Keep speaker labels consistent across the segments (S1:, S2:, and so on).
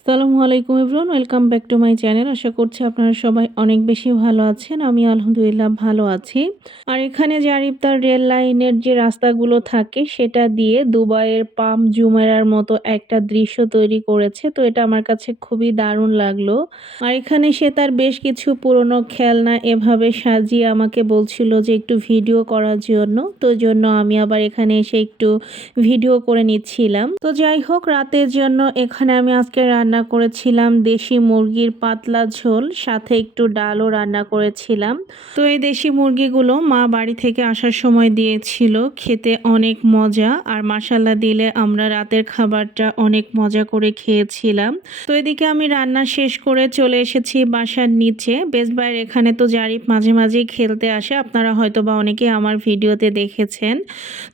S1: আসসালামু আলাইকুম everyone, welcome back to my channel. আশা করছি আপনারা সবাই অনেক বেশি ভালো আছেন। আমি আলহামদুলিল্লাহ ভালো আছি। আর এখানে জারিফ তার রেল লাইনের যে রাস্তাগুলো থাকে, সেটা দিয়ে দুবাইয়ের পাম জুমেরার মতো একটা দৃশ্য তৈরি করেছে। তো এটা আমার কাছে খুবই দারুণ লাগল। আর এখানে সে তার বেশ কিছু পুরনো খেলনা এভাবে সাজিয়ে আমাকে বলছিল যে একটু ভিডিও করার জন্য। তো জন্য আমি আবার এখানে এসে একটু ভিডিও করে নিচ্ছিলাম। তো যাই হোক, রাতের জন্য এখানে আমি আজকে রান্না করেছিলাম, দেশি মুরগির পাতলা ঝোল, সাথে একটু ডালও রান্না করেছিলাম। তো এই দেশি মুরগিগুলো মা বাড়ি থেকে আসার সময় দিয়েছিল, খেতে অনেক মজা, আর মাসাল্লা দিলে আমরা রাতের খাবারটা অনেক মজা করে খেয়েছিলাম। তো এদিকে আমি রান্না শেষ করে চলে এসেছি বাসার নিচে। বেস্ট বাইর এখানে তো জারিফ মাঝে মাঝেই খেলতে আসে, আপনারা হয়তো বা অনেকে আমার ভিডিওতে দেখেছেন।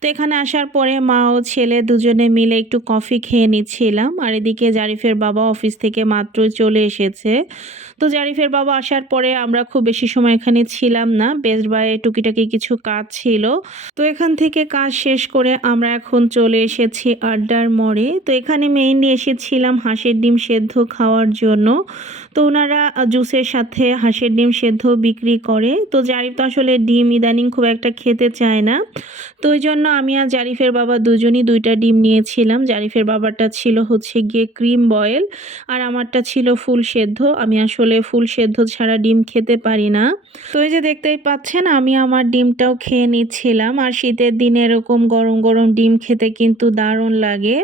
S1: তো এখানে আসার পরে মা ও ছেলে দুজনে মিলে একটু কফি খেয়ে নিচ্ছিলাম, আর এদিকে জারিফের বাবা অফিস থেকে মাত্রই চলে এসেছে। তো জারিফের বাবা আসার পরে আমরা খুব বেশি সময় এখানে ছিলাম না। বেস্ট বাইয়ে টুকিটাকি কিছু কাজ ছিল। তো এখান থেকে কাজ শেষ করে আমরা এখন চলে এসেছি আড্ডার মোড়ে। তো এখানে মেইনলি এসেছিলাম হাঁসের ডিম সেদ্ধ খাওয়ার জন্য। তো ওনারা জুসের সাথে হাঁসের ডিম সেদ্ধ বিক্রি করে। তো জারিফ তো আসলে ডিম ইদানিং খুব একটা খেতে চায় না। তো ওই জন্য আমি আর জারিফের বাবা দুজনই দুইটা ডিম নিয়েছিলাম। জারিফের বাবারটা ছিল হচ্ছে গিয়ে ক্রিম বয়েল। আর আমারটা ছিল ফুল সেদ্ধ। আমি আসলে ফুল সেদ্ধ ছাড়া ডিম খেতে পারি না। তো এই যে দেখতেই পাচ্ছেন, আমি আমার ডিমটাও খেয়ে নিচ্ছিলাম। আর শীতের দিনে এরকম গরম গরম ডিম খেতে কিন্তু দারুণ লাগে।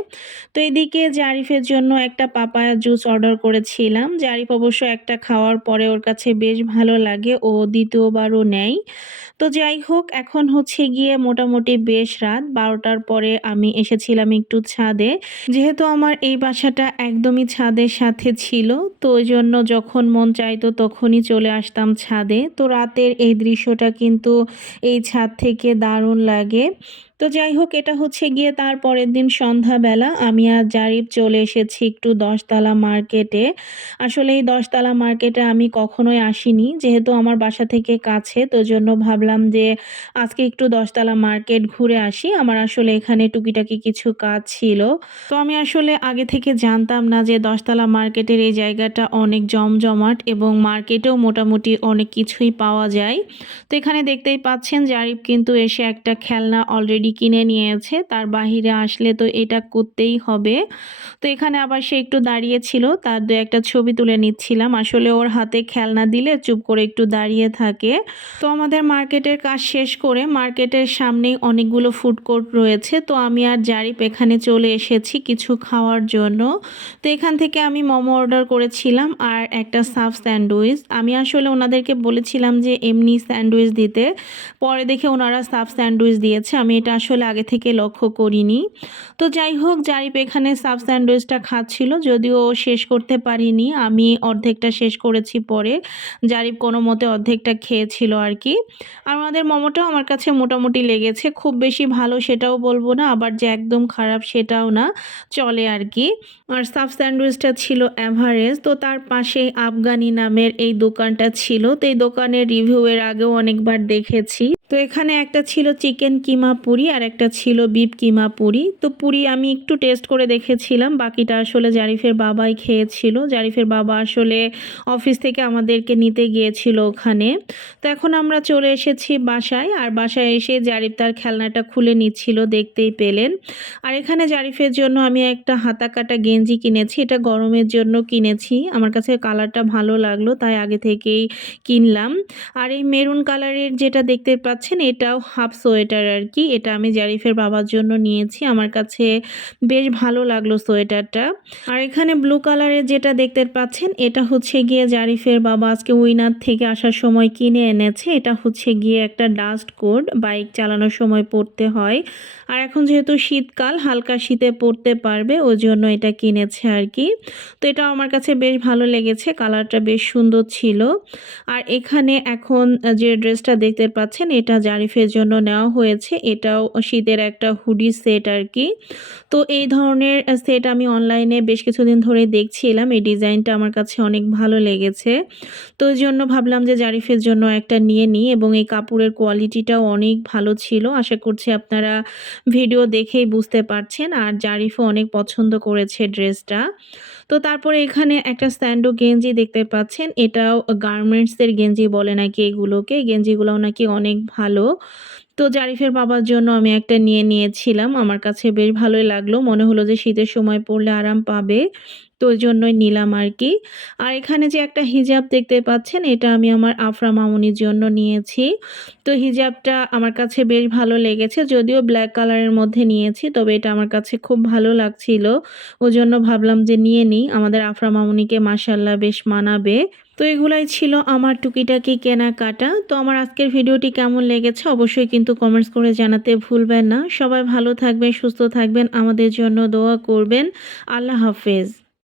S1: তো এদিকে জারিফের জন্য একটা পাপায়া জুস অর্ডার করেছিলাম। জারিফ অবশ্য একটা খাওয়ার পরে ওর কাছে বেশ ভালো লাগে, ও দ্বিতীয়বারও নেয়। তো যাই হোক, এখন হচ্ছে গিয়ে মোটামুটি বেশ রাত, বারোটার পরে আমি এসেছিলাম একটু ছাদে। যেহেতু আমার এই বাসাটা একদমই ছাদের সাথে ছিল। তো ওই জন্য যখন মন চাইতো তখনই চলে আসতাম ছাদে। তো রাতের এই দৃশ্যটা কিন্তু এই ছাদ থেকে দারুণ লাগে। তো যাই হোক, এটা হচ্ছে গিয়ে তার পরের দিন সন্ধ্যাবেলা। আমি আর জারিফ চলে এসেছি একটু দশতলা মার্কেটে। আসলে এই দশতলা মার্কেটে আমি কখনোই আসিনি, যেহেতু আমার বাসা থেকে কাছে, তো জন্য ভাবলাম যে আজকে একটু দশতলা মার্কেট ঘুরে আসি। আমার আসলে এখানে টুকিটাকি কিছু কাজ ছিল। তো আমি আসলে আগে থেকে জানতাম না যে দশতলা মার্কেটের এই জায়গাটা অনেক জমজমাট এবং মার্কেটেও মোটামুটি অনেক কিছুই পাওয়া যায়। তো এখানে দেখতেই পাচ্ছেন, জারিফ কিন্তু এসে একটা খেলনা অলরেডি কিনে নিয়েছে, তার বাহিরে আসলে তো এটা করতেই হবে। তো এখানে আবার সে একটু দাঁড়িয়েছিল তার দু একটা ছবি তুলে নিচ্ছিলাম। আসলে ওর হাতে খেলনা দিলে চুপ করে একটু দাঁড়িয়ে থাকে। তো আমাদের মার্কেটের কাজ শেষ করে মার্কেটের সামনেই অনেকগুলো ফুড কোর্ট রয়েছে। তো আমি আর জারিপ এখানে চলে এসেছি কিছু খাওয়ার জন্য। তো এখান থেকে আমি মোমো অর্ডার করেছিলাম আর একটা সাফ স্যান্ডউইচ। আমি আসলে ওনাদেরকে বলেছিলাম যে, এমনি স্যান্ডউইচ দিতে। পরে দেখে ওনারা সাফ স্যান্ডউইচ দিয়েছে। আমি এটা আসলে আগে থেকে লক্ষ্য করিনি। তো যাই হোক জারিপ এখানে সাব স্যান্ডউইচটা খাচ্ছিল, যদিও শেষ করতে পারিনি। আমি অর্ধেকটা শেষ করেছি পরে। জারিপ কোনো মতে অর্ধেকটা খেয়েছিল আর কি। আর ওনাদের মোমোটাও আমার কাছে মোটামুটি লেগেছে। খুব বেশি ভালো সেটাও বলব না, আবার যে একদম খারাপ সেটাও না, চলে আর কি। আর সাব স্যান্ডউইচটা ছিল অ্যাভারেজ তো তার পাশে আফগানি নামের এই দোকানটা ছিল। তো এই দোকানের রিভিউ এর আগেও অনেকবার দেখেছি। তো এখানে একটা ছিল চিকেন কিমা পুরি আর একটা ছিল বিপ কিমা পুরি। তো পুরি আমি একটু টেস্ট করে দেখেছিলাম। বাকিটা আসলে জারিফের বাবাই খেয়েছিল। জারিফের বাবা আসলে অফিস থেকে আমাদেরকে নিতে গিয়েছিল ওখানে। তো এখন আমরা চলে এসেছি বাসায়। আর বাসায় এসে জারিফ তার খেলনাটা খুলে নিচ্ছিল, দেখতেই পেলেন। আর এখানে জারিফের জন্য আমি একটা হাতা কাটা গেঞ্জি কিনেছি। এটা গরমের জন্য কিনেছি। আমার কাছে কালারটা ভালো লাগল, তাই আগে থেকেই কিনলাম। আর এই মেরুন কালারের যেটা দেখতে পাচ্ছেন, এটাও হাফ সোয়েটার আর কি। এটা আমি জারিফের বাবার জন্য নিয়েছি। আমার কাছে বেশ ভালো লাগল সোয়েটারটা। আর এখানে ব্লু কালারের যেটা দেখতে পাচ্ছেন, এটা হচ্ছে গিয়ে জারিফের বাবা আজকে উইনার থেকে আসার সময় কিনে এনেছে। এটা হচ্ছে গিয়ে একটা ডাস্ট কোড বাইক চালানোর সময় পড়তে হয়। আর এখন যেহেতু শীতকাল, হালকা শীতে পড়তে পারবে, ওই জন্য এটা কিনেছে আর কি। তো এটা আমার কাছে বেশ ভালো লেগেছে, কালারটা বেশ সুন্দর ছিল। আর এখানে এখন যে ড্রেসটা দেখতে পাচ্ছেন, এটা জারিফের জন্য নেওয়া হয়েছে। এটাও এটাও শীতের একটা হুডি সেট আর কি। তো এই ধরনের সেট আমি অনলাইনে বেশ কিছুদিন ধরে দেখছিলাম। এই ডিজাইনটা আমার কাছে অনেক ভালো লেগেছে। তো এই জন্য ভাবলাম যে জারিফের জন্য একটা নিয়ে নিই এবং এই কাপড়ের কোয়ালিটিটাও অনেক ভালো ছিল। আশা করছি আপনারা ভিডিও দেখেই বুঝতে পারছেন। আর জারিফও অনেক পছন্দ করেছে ড্রেসটা। তো তারপরে এখানে একটা স্যান্ডো গেঞ্জি দেখতে পাচ্ছেন। এটাও গার্মেন্টসের গেঞ্জি বলে নাকি এগুলোকে। গেঞ্জিগুলোও নাকি অনেক ভালো। তো জারিফের বাবার জন্য আমি একটা নিয়ে নিয়েছিলাম। আমার কাছে বেশ ভালোই লাগল। মনে হলো যে শীতের সময় পড়লে আরাম পাবে। তো জন্যই নিলাম আর কি। আর এখানে যে একটা হিজাব দেখতে পাচ্ছেন, এটা আমি আমার আফরা মামুনির জন্য নিয়েছি। তো হিজাবটা আমার কাছে বেশ ভালো লেগেছে। যদিও ব্ল্যাক কালারের মধ্যে নিয়েছি, তবে এটা আমার কাছে খুব ভালো লাগছিল। জন্য ভাবলাম যে নিয়ে নিই। আমাদের আফরা মামুনিকে মাসাল্লাহ বেশ মানাবে। তো এগুলাই ছিল আমার টুকিটাকি কেনাকাটা। তো আমার আজকের ভিডিওটি কেমন লেগেছে অবশ্যই কিন্তু কমেন্টস করে জানাতে ভুলবেন না। সবাই ভালো থাকবেন, সুস্থ থাকবেন, আমাদের জন্য দোয়া করবেন। আল্লাহ হাফেজ।